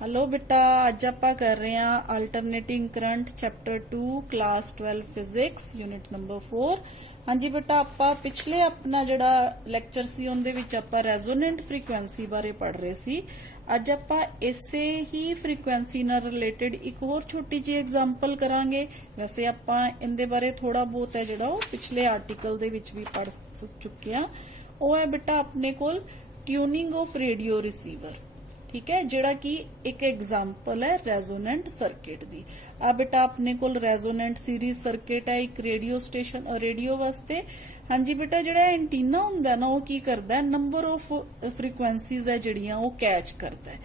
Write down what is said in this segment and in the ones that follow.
Hello बेटा, अज आपां कर रहे हैं alternating current chapter 2 class 12 physics unit number 4। हाँ जी बेटा, आपां पिछले अपना जिहड़ा लैक्चर सी उहदे विच आपां रेजोनेंट फ्रीकुएंसी बारे पढ़ रहे सी। अज आपां इसे ही फ्रीकुएंसी नाल रिलेटेड एक होर छोटी जी एग्जाम्पल करांगे। वैसे आपां इहदे बारे थोड़ा बहुत है जिहड़ा ओह पिछले आर्टिकल दे विच भी पढ़ चुके हैं। ओह है बेटा अपने कोल ट्यूनिंग ऑफ रेडियो रिसीवर। ठीक है, जिहड़ा कि एक एग्जाम्पल है रेजोनेंट सर्किट दी। आ बेटा अपने कोल रेजोनेंट सीरीज सर्किट है एक रेडियो स्टेशन और रेडियो वास्ते। हाँ जी बेटा, जिहड़ा एंटीना हुंदा ना ओह की करदा है, नंबर ऑफ फ्रीकुएंसीज है जिहड़ियां ओह कैच करदा है।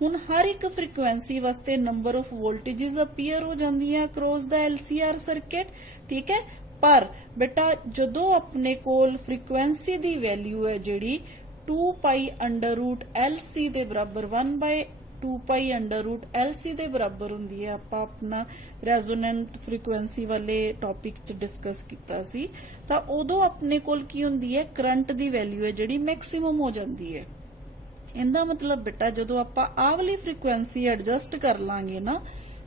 हुण हर एक फ्रीकुएंसी वास्ते नंबर ऑफ वोल्टेजेस अपीयर हो जांदियां अक्रॉस द LCR सर्किट। ठीक है, पर बेटा जदों अपने कोल फ्रीकुएंसी दी वैल्यू है जिहड़ी 2 पाई अंडर रूट LC दे बराबर 1/2 पाई अंडर रूट LC दे बराबर हुंदी है। आपां अपना रेजोनेंट फ्रीकुएंसी वाले टॉपिक च डिस्कस कीता सी। तां उदों अपने कोल की हुंदी है, करंट दी वैल्यू है जिहड़ी मैक्सिमम हो जांदी है। इहदा मतलब बेटा जदों आपां आ वाली फ्रीकुएंसी एडजस्ट कर लांगे ना,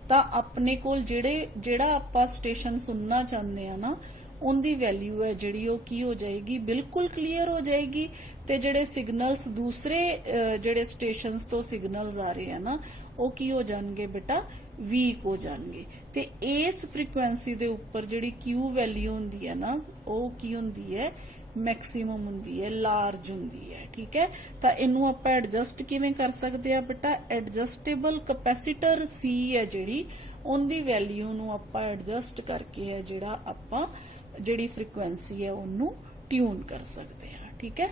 तां अपने कोल जिहड़ा आपां स्टेशन सुनना चाहते हैं ना उनकी वैल्यू है जिहड़ी ओह की हो जाएगी, बिल्कुल क्लीयर हो जाएगी। ते जिहड़े सिग्नल्स दूसरे जिहड़े स्टेशनस तो सिग्नल्स आ रहे हैं ना ओह की हो जाणगे बेटा, वीक हो जाणगे। ते इस फ्रीकुएंसी दे उपर जिहड़ी क्यू वैल्यू हुंदी है ना ओह की हुंदी है, मैक्सिमम हुंदी है, लार्ज हुंदी है। ठीक है, तां इनू आपां एडजस्ट किवें कर सकदे आ बेटा, एडजस्टेबल कैपेसिटर सी है जिहड़ी उनदी वैल्यू नू आपां एडजस्ट करके है जिहड़ा आपां जिहड़ी फ्रीकुएंसी है उन्नू ट्यून कर सकते हैं। ठीक है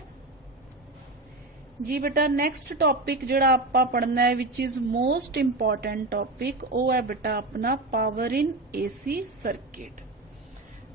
जी बेटा, नैक्सट टॉपिक जिहड़ा आपां पढ़ना है which is most important topic, वो है बेटा अपना पावर इन AC सर्किट।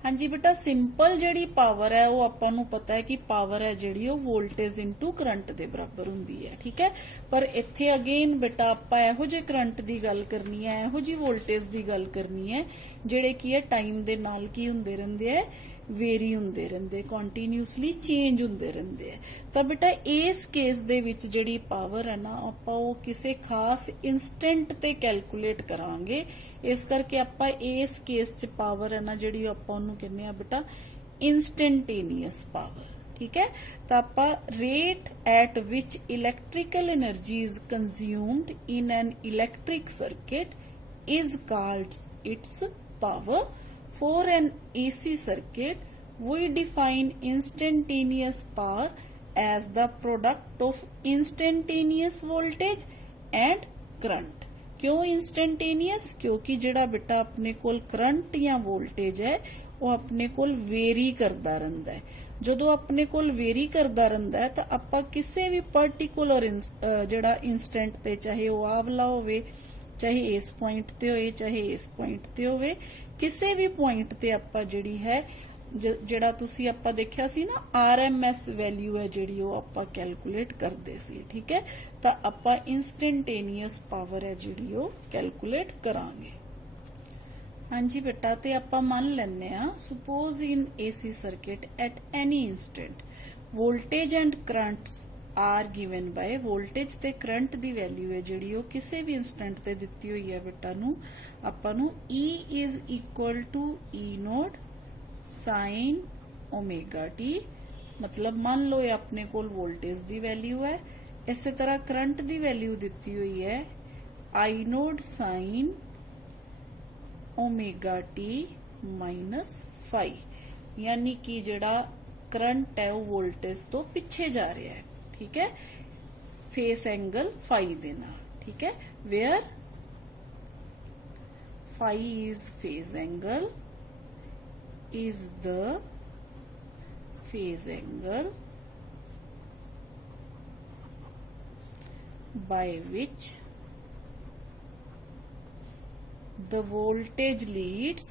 हाँ जी बेटा, सिंपल जिहड़ी पावर है वो आपां नू पता है कि पावर है जिहड़ी वो वोल्टेज इंटू करंट दे बराबर हुंदी है। ठीक है, पर इत्थे अगेन बेटा आपां इहो जे करंट दी गल करनी है, इहो जी वोल्टेज दी गल करनी है जिहड़े की है टाइम दे नाल की हुंदे रहिंदे है, वेरी हुंदे रहिंदे, कॉन्टीन्यूसली चेंज हुंदे रहिंदे है। तां बेटा इस केस दे विच जिहड़ी पावर है ना आपां वो किसी खास इंस्टेंट ते कैलकुलेट करांगे। इस करके आपां इस केस च पावर है ना जिहड़ी आपां उहनूं कहने आ बेटा इंस्टेंटेनियस पावर। ठीक है, तो आपां rate at which electrical energy is consumed in an electric circuit is called its power. For an AC circuit, we define instantaneous power as the product of instantaneous voltage and current. क्यों instantaneous? क्योंकि जिहड़ा बेटा अपने कोल current या voltage है वो अपने कोल very करदा रहिंदा है। जदों अपने कोल वेरी करदा रहिंदा है तां आपां किसी भी पर्टिकुलर जिहड़ा इंस्टेंट ते, चाहे वो आवला होवे, चाहे इस पॉइंट ते होए, चाहे इस पॉइंट ते होवे, किसी भी पॉइंट ते आपां जिहड़ी है जिहड़ा तुसी आपां देखिया सी ना RMS वैल्यू है जिहड़ी वो आपां कैलकुलेट करदे सी। ठीक है, तां आपां इंस्टेंटेनियस पावर है जिहड़ी वो कैलकुलेट करांगे। हाँ जी बेटा, ते आपां मान लैने आ suppose in AC circuit at any instant voltage and currents are given by, voltage ते करंट दी वैल्यू है जिहड़ी वो किसी भी इंस्टेंट ते दित्ती हुई है बेटा नू आपां नू E is equal to E naught sine omega t. मतलब मान लो ये अपने कोल वोल्टेज दी वैल्यू है, इस तरह करंट दी वैल्यू दित्ती हुई है I note sine omega T minus five, यानी कि जिहड़ा करंट है वो वोल्टेज तो पिछे जा रहा है। ठीक है, फेस एंगल फाई दे नाल। ठीक है, where phi is phase angle is the phase angle by which the voltage leads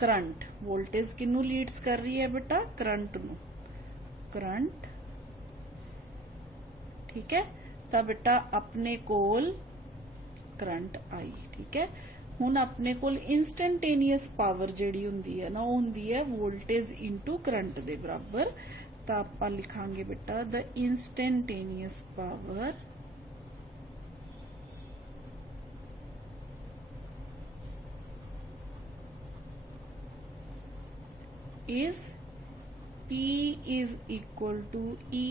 current. Voltage किनू लीड्स कर रही है बेटा, करंट नू, करंट। ठीक है, तो बेटा अपने कोल करंट आई। ठीक है, हुण अपने कोल इंस्टेंटेनियस पावर जिहड़ी हुंदी है ना वो हुंदी है वोल्टेज इंटू करंट दे बराबर। तो आप लिखांगे बेटा the instantaneous power is P is equal to E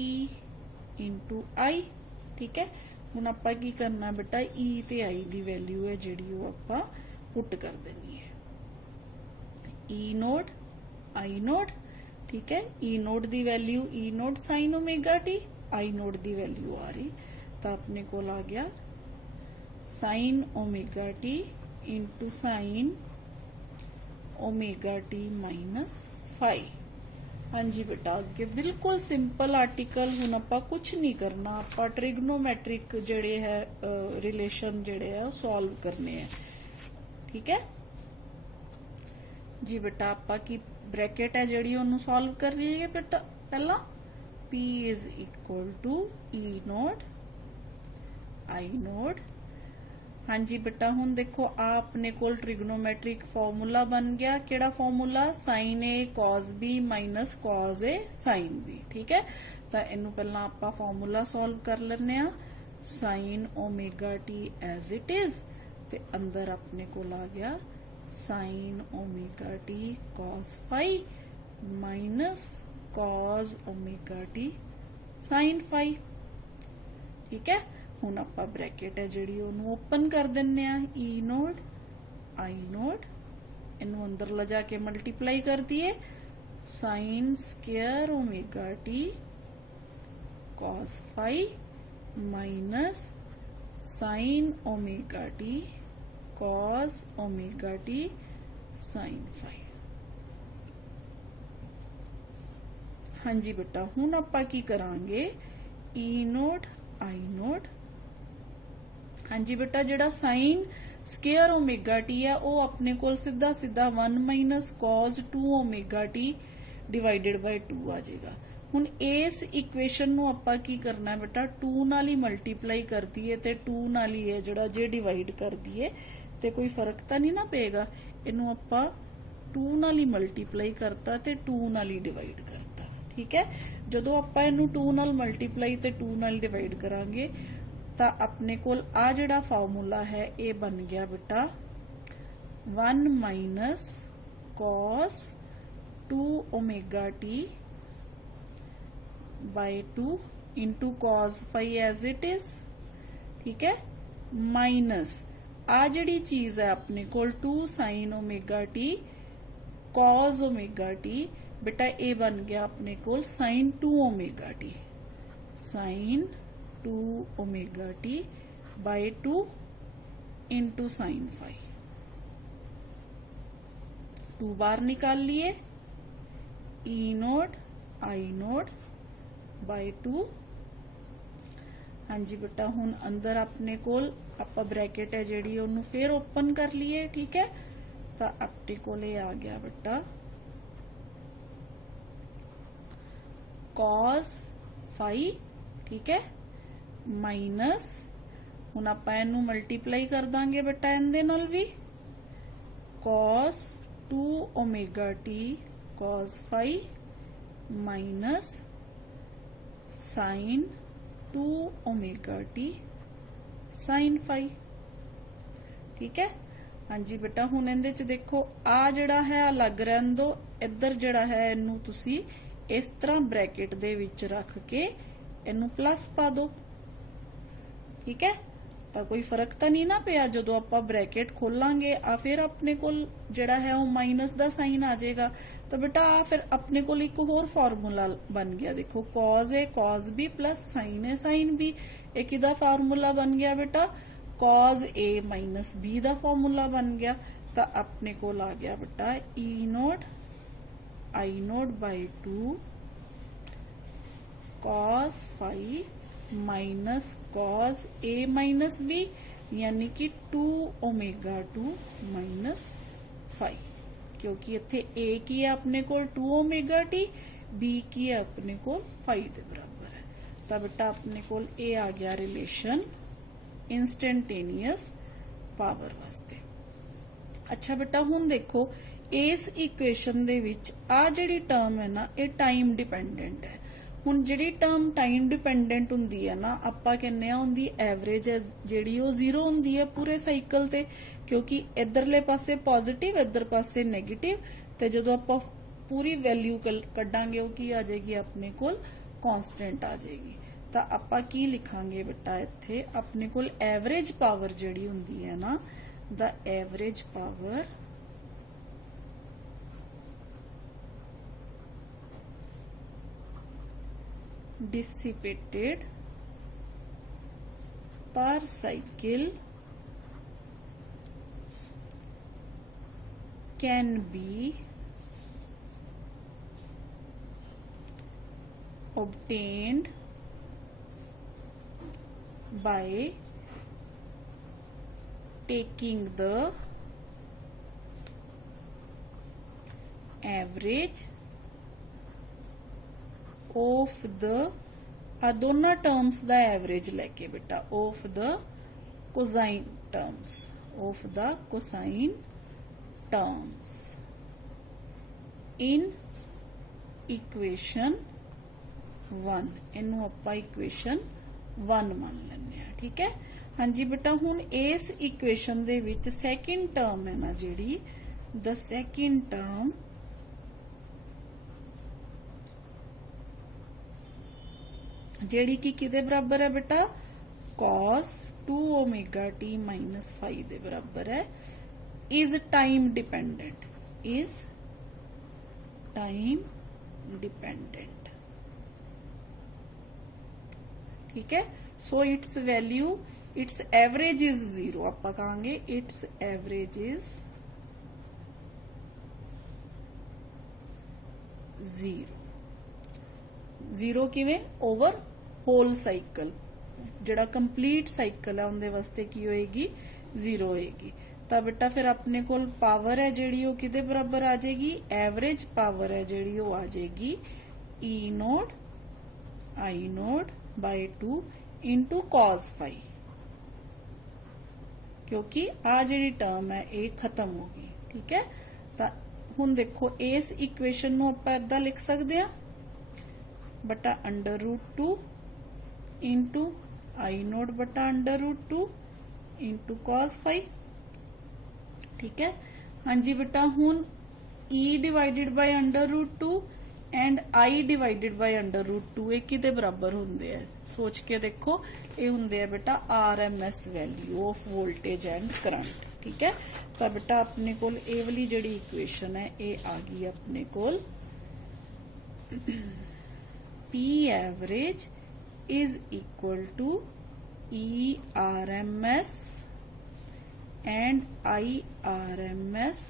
into I। ठीक है, ਹੁਣ ਆਪਾਂ ਕੀ ਕਰਨਾ बेटा E ਤੇ I ਦੀ ਵੈਲਿਊ ਹੈ ਜਿਹੜੀ ਉਹ ਆਪਾਂ ਪੁੱਟ ਕਰ ਦੇਣੀ ਹੈ E नोट I नोट। ठीक है, E note the value E note sin omega t, I note the value ਆ ਰਹੀ ਤਾਂ ਆਪਣੇ ਕੋਲ ਆ ਗਿਆ sin omega t into sin omega t minus 5। हाँ जी बेटा, अगे बिल्कुल सिंपल आर्टिकल हुण आपां कुछ नहीं करना, आपां ट्रिग्नोमैट्रिक जेड़े है रिलेशन जेड़े है सॉल्व करने हैं। ठीक है जी बेटा, आपां की ब्रैकेट है जेड़ी ओनू सॉल्व कर लीए बेटा। पहला P is equal to E naught I naught. हाँ जी बेटा, हुण देखो आ अपने कोल ट्रिग्नोमैट्रिक फॉर्मूला बन गया। केड़ा फॉर्मूला? साइन ए कॉस बी माइनस कॉस ए साइन बी। ठीक है, तो इनू पहला आपां फॉर्मूला सॉल्व कर लेने आ। Sine omega t as it is ते अंदर अपने कोल आ गया sine omega t cos five minus cos omega t sine five. ठीक है, ਹੁਣ ਆਪਾਂ ब्रैकेट है ਜਿਹੜੀ ਉਹਨੂੰ ओपन कर ਦਿੰਨੇ ਆ E नोट I नोट, ਇਹਨੂੰ ਅੰਦਰ ਲਿਜਾ ਕੇ ਮਲਟੀਪਲਾਈ ਕਰ ਦਈਏ sin square omega t cos five minus sin omega t cos omega t sin five. हाँ जी बेटा, ਹੁਣ ਆਪਾਂ ਕੀ ਕਰਾਂਗੇ E नोट I नोट। हाँ जी बेटा, जेड़ा साइन स्क्वायर ओमेगा टी है वो अपने कोल सीधा सीधा 1 minus cos 2 omega T divided by 2 आ जाएगा। हुण इस इक्वेशन नू आपां की करना है बेटा 2 नाल ही मल्टीप्लाई कर दीए ते 2 नाल ही है जेड़ा जे डिवाइड कर दीए ते कोई फर्क तो नहीं ना पेगा। इनू आपां 2 नाल ही मल्टीप्लाई करता ते 2 नाल ही डिवाइड करता। ठीक है, जदों आपां इनू 2 नाल मल्टीप्लाई ते 2 नाल डिवाइड करांगे तो अपने कोल आ जड़ा फार्मूला है ये बन गया बेटा 1 minus cos 2 omega t by 2 into cos five as it is. ठीक है, माइनस आ जड़ी चीज है अपने कोल 2 sine omega t cos omega t बेटा ये बन गया अपने कोल sine 2 omega t sine 2 omega t by 2 into sine 5। 2 बार निकाल लिए E naught I naught by 2। हाँ जी बेटा, हुण अंदर अपने कोल आपां ब्रैकेट है जेड़ी ओनू फिर ओपन कर लिए। ठीक है, तो अपने कोल आ गया बेटा कॉस 5। ठीक है, माइनस हुण आपां इनू मल्टीप्लाई कर दांगे बेटा इहदे नाल भी cos 2 omega t cos 5 minus sine 2 omega t sine 5। ठीक है, हाँ जी बेटा, हुण इहदे च देखो आ जड़ा है अलग रहन दो, इधर जड़ा है इनू तुसी इस तरह ब्रैकेट दे विच रख के इनू प्लस पा दो। ठीक है, तो कोई फर्क तो नहीं ना पिया। जो आप ब्रैकेट खोलांगे आ फिर अपने कोल जड़ा है वो माइनस दा साइन आ जाएगा। तो बेटा आ फिर अपने कोल एक होर फार्मूला बन गया, देखो cos A cos B plus sine A sine B. एक इदा फार्मूला बन गया बेटा कॉस ए माइनस बी दा फार्मूला बन गया। तो अपने कोल आ गया बेटा E naught I naught by 2 cos 5 minus cos A minus B यानी कि 2 ओमेगा 2 माइनस 5, क्योंकि इत्थे ए की है अपने कोल 2 ओमेगा टी, बी की है अपने कोल 5 के बराबर है। तो बेटा अपने कोल ए आ गया रिलेशन इंस्टेंटेनियस पावर वास्ते। अच्छा बेटा, हुण देखो इस इक्वेशन दे विच आ जिहड़ी टर्म है ना ये टाइम डिपेंडेंट है। ਹੁਣ ਜਿਹੜੀ ਟਰਮ ਟਾਈਮ ਡਿਪੈਂਡੈਂਟ ਹੁੰਦੀ ਹੈ ਨਾ ਆਪਾਂ ਕਹਿੰਦੇ ਆ ਉਹਦੀ ਐਵਰੇਜ ਜਿਹੜੀ ਉਹ 0 ਹੁੰਦੀ ਹੈ ਪੂਰੇ ਸਾਈਕਲ ਤੇ, ਕਿਉਂਕਿ ਇਧਰਲੇ ਪਾਸੇ ਪੋਜ਼ਿਟਿਵ ਇਧਰ ਪਾਸੇ ਨੈਗੇਟਿਵ, ਤੇ ਜਦੋਂ ਆਪਾਂ ਪੂਰੀ ਵੈਲਿਊ ਕੱਢਾਂਗੇ ਉਹ ਕੀ ਆ ਜਾਏਗੀ ਆਪਣੇ ਕੋਲ ਕਾਂਸਟੈਂਟ ਆ ਜਾਏਗੀ। ਤਾਂ ਆਪਾਂ ਕੀ ਲਿਖਾਂਗੇ ਬੇਟਾ ਇੱਥੇ ਆਪਣੇ ਕੋਲ ਐਵਰੇਜ ਪਾਵਰ ਜਿਹੜੀ ਹੁੰਦੀ ਹੈ ਨਾ, ਦਾ average power dissipated per cycle can be obtained by taking the average of the दोनों टर्म्स दा एवरेज लेके बेटा of the cosine terms, of the cosine terms in equation 1, इनू आपां इक्वेशन 1 मान लेने हैं। ठीक है हाँ जी बेटा, हुण इस इक्वेशन दे विच सैकेंड टर्म है ना जिहड़ी द सैकेंड टर्म ਜਿਹੜੀ कि किदे बराबर है बेटा cos 2 ओमेगा t माइनस 5 दे बराबर है, is time dependent, is time dependent. ठीक है, so it's value it's average is 0, आप कहांगे इट्स एवरेज इज 0। 0 किवें ओवर होल साइकिल, जिहड़ा कंप्लीट साइकिल है उनदे वास्ते की होएगी 0 होएगी। तो बेटा फिर अपने कोल पावर है जिहड़ी वो किदे बराबर आ जाएगी, एवरेज पावर है जिहड़ी वो आ जाएगी ई note I note by 2 into cos 5, क्योंकि आ जिहड़ी टर्म है ये खत्म होगी। ठीक है, तो हुण देखो इस इक्वेशन नूं आपां इदां लिख सकते हैं बटा under root 2 into I naught बटा अंडर रूट 2 इंटू कॉस 5। ठीक है हाँ जी बेटा, हुण E divided by under root 2 and I divided by under root 2 ये किदे बराबर होंदे हैं, सोच के देखो ये होंदे हैं बेटा RMS value of voltage and current. ठीक है, तो बेटा अपने कोल ये वाली जिहड़ी इक्वेशन है ये आ गई अपने कोल P average is equal to ERMS and IRMS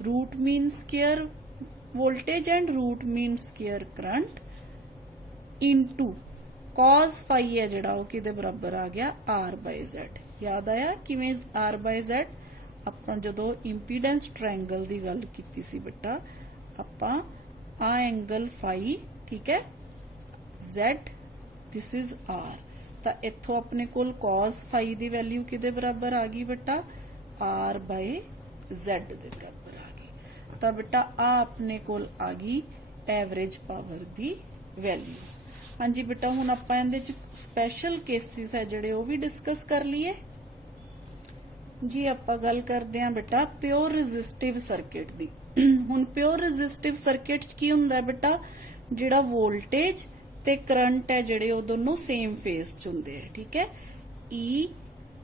root mean square voltage and root mean square current into cos phi है जिहड़ा वो किदे बराबर आ गया R by Z। याद आया किवें R by Z, आपां जदों इंपीडेंस ट्रायंगल दी गल कीती सी बेटा आपां आ एंगल फाई, ठीक है Z दिस इज R, तो इथों अपने कोल cos फाई दी वैल्यू किदे बराबर आ गई बेटा R by Z दे बराबर आ गई। तो बेटा आ अपने कोल आ गई एवरेज पावर दी वैल्यू। हाँ जी बेटा, हुण आपां इहदे च स्पैशल केसिस है जिहड़े वो भी डिस्कस कर लिए जी। आपां गल करदे हां बेटा प्योर रेजिस्टिव सर्किट दी। हुण प्योर रेजिस्टिव सर्किट च की हुंदा बेटा, जिहड़ा वोल्टेज ते करंट है जिहड़े वो दोनों सेम फेज च हुंदे हैं। ठीक है, ई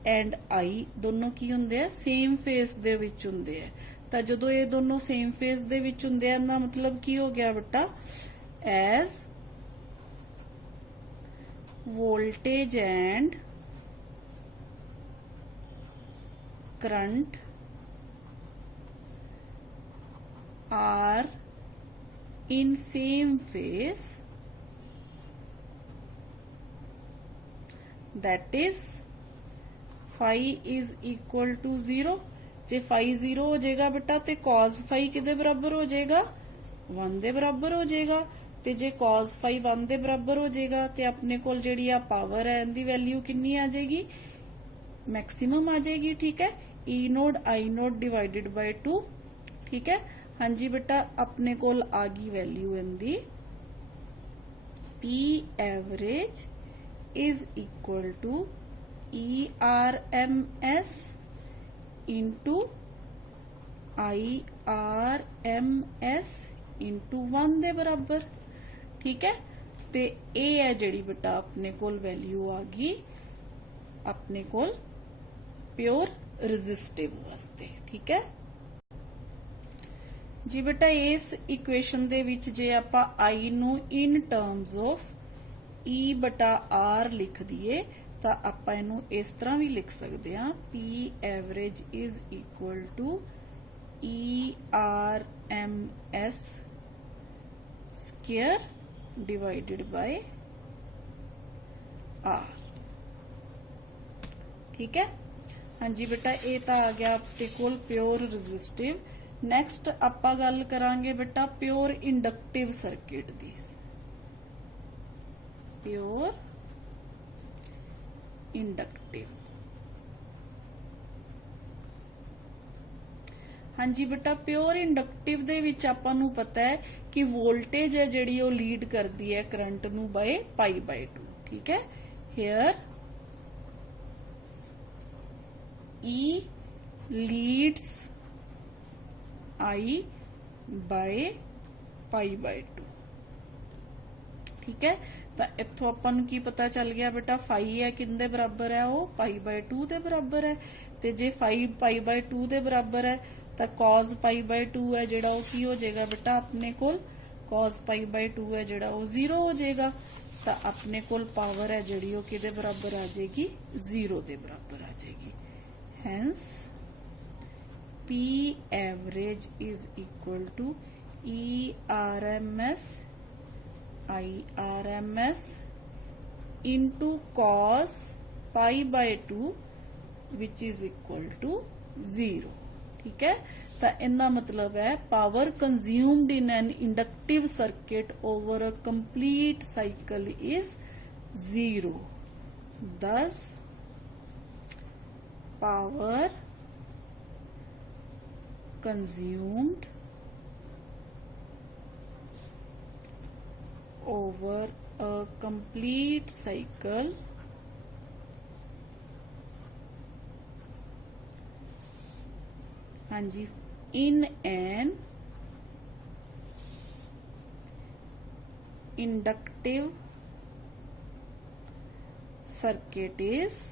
एंड आई दोनों की हुंदे हैं सेम फेज दे विच हुंदे हैं। तो जदों ये दोनों सेम फेज दे विच हुंदे हैं ना मतलब की हो गया बेटा, as voltage and current are in same phase, that is phi is equal to 0। J phi 0 हो जाएगा बेटा तो cos phi किदे बराबर हो जाएगा 1 दे बराबर हो जाएगा, ते जे cos phi 1 दे बराबर हो जाएगा तो अपने कोल जिहड़ी आ पावर है इहदी वैल्यू कितनी आ जाएगी, मैक्सिमम आ जाएगी। ठीक है, E node I node divided by 2। ठीक है हाँ जी बेटा, अपने कोल आ गई value इनदी P average is equal to ERMS into IRMS into 1 ਦੇ ਬਰਾबर। ठीक है, ਤੇ ਇਹ ਹੈ ਜਿਹੜੀ ਬੇਟਾ ਆਪਣੇ ਕੋਲ ਵੈਲਿਊ ਆ ਗਈ ਆਪਣੇ ਕੋਲ ਪਿਓਰ ਰੈਜ਼ਿਸਟਿਵ ਵਾਸਤੇ। ठीक है जी बेटा, इस इक्वेशन ਦੇ ਵਿੱਚ ਜੇ ਆਪਾਂ I ਨੂੰ in terms of E बटा R लिख दिए ਤਾਂ ਆਪਾਂ ਇਹਨੂੰ ਇਸ ਤਰ੍ਹਾਂ ਵੀ ਲਿਖ ਸਕਦੇ ਹਾਂ P average is equal to ERMS square divided by R। ठीक है, हाँ जी बेटा, ये तो आ गया आपके कोल प्योर रेजिस्टिव। नैक्सट आपां गल करांगे बेटा प्योर इंडक्टिव सर्किट दी। प्योर इंडक्टिव, हाँ जी बेटा, प्योर इंडक्टिव दे विच आपां नूं पता है कि वोल्टेज है जिहड़ी वो लीड करती है करंट नूं बाय π/2। ठीक है, here E leads I by π/2। ठीक है, तो इत्थों आपां नूं की पता चल गया बेटा फाई है किंदे बराबर है, वो π/2 दे बराबर है। ते जे फाई π/2 दे बराबर है तो cos π/2 है जिहड़ा वो की हो जाएगा बेटा अपने कोल cos π/2 है जिहड़ा वो 0 हो जाएगा। तो अपने कोल पावर है जिहड़ी वो किहदे बराबर आ जाएगी, 0 दे बराबर आ जाएगी। Hence P average is equal to ERMS IRMS into cos π/2 which is equal to 0। ठीक है, तो इनका मतलब है power consumed in an inductive circuit over a complete cycle is 0। दस power consumed over a complete cycle हाँ जी in an inductive circuit is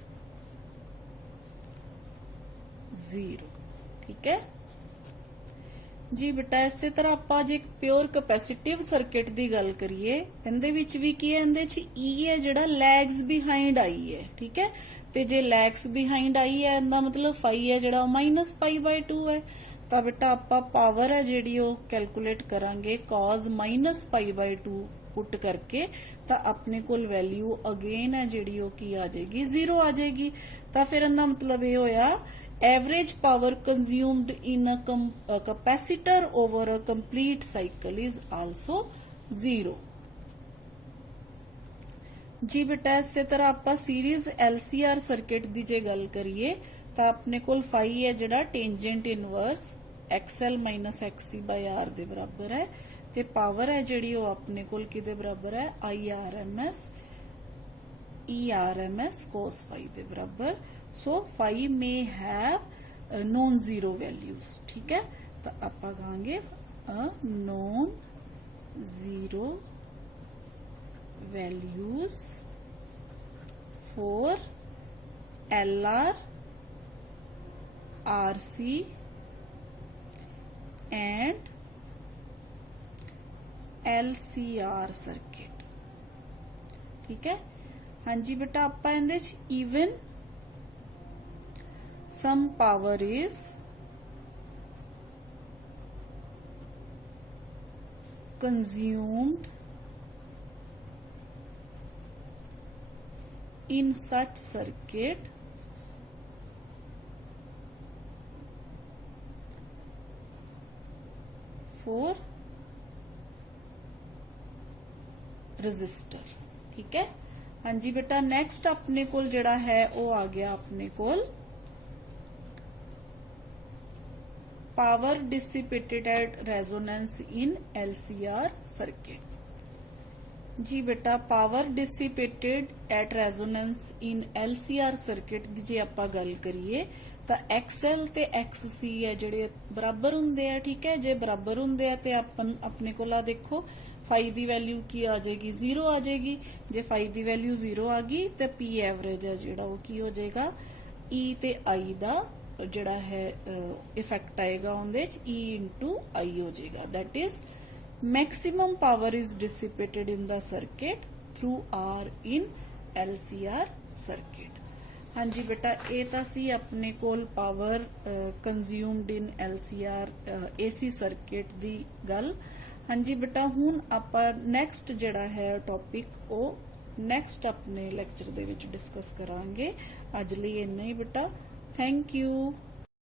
0। ठीक है जी बेटा, इसे तरह आप जे प्योर कैपेसिटिव सर्किट की गल करिए इहदे विच भी की है, इहदे च E है जिहड़ा लैग्स बिहाइंड आई है। ठीक है, ते जे लैग्स बिहाइंड आई है इहदा मतलब फाई है जिहड़ा माइनस π/2 है। तो बेटा आपां पावर है जिहड़ी वो कैलकुलेट करांगे cos माइनस π/2 पुट करके, तो अपने कोल वैल्यू अगेन है जिहड़ी वो की आ जाएगी, 0 आ जाएगी। तो फिर इहदा मतलब ये होया average power consumed in a capacitor over a complete cycle is also 0। जी बेटा, इसे तरह आप सीरीज LCR सर्किट की जे गल करिए तो अपने कोल फाई है जिहड़ा tangent inverse XL minus XC by R दे बराबर है। ते पावर है जिहड़ी वो अपने कोल किहदे बराबर है, IRMS ERMS cos phi दे बराबर। सो phi may have non zero values. ठीक है, तो आप कहेंगे non zero values for LR RC and LCR circuit. ठीक है, हाँ जी बेटा, आप even some power is consumed in such circuit for resistor। ठीक है, हाँ जी बेटा, नेक्स्ट अपने कोल जिहड़ा है वो आ गया अपने कोल power dissipated at resonance in LCR circuit। जी बेटा power dissipated at resonance in LCR circuit ਦੀ ਜੇ ਆਪਾਂ ਗੱਲ ਕਰੀਏ ਤਾਂ XL ਤੇ XC ਹੈ ਜਿਹੜੇ ਬਰਾਬਰ ਹੁੰਦੇ ਆ ਠੀਕ ਹੈ ਜੇ ਬਰਾਬਰ ਹੁੰਦੇ ਆ ਤੇ ਆਪਣੇ ਕੋਲ ਆ ਦੇਖੋ फाई ਦੀ वैल्यू की आ जाएगी 0 आ जाएगी जे फाई ਦੀ वैल्यू 0 आ गई तो P एवरेज है ਜਿਹੜਾ ਉਹ ਕੀ ਹੋ ਜਾਏਗਾ E ਤੇ I ਦਾ ਜਿਹੜਾ ਹੈ ਇਫੈਕਟ ਆਏਗਾ ਉਹਦੇ ਚ E into I ਹੋ ਜਾਏਗਾ that is maximum power is dissipated in the circuit through R in LCR circuit। हाँ जी बेटा ये तो सी अपने कोल power consumed in LCR AC circuit दी गल। हाँ जी बेटा हुण आपां नैक्सट जिहड़ा है टॉपिक वो नैक्सट अपने लैक्चर दे विच डिस्कस करांगे। अज लई इन्ना ही बेटा, थैंक यू।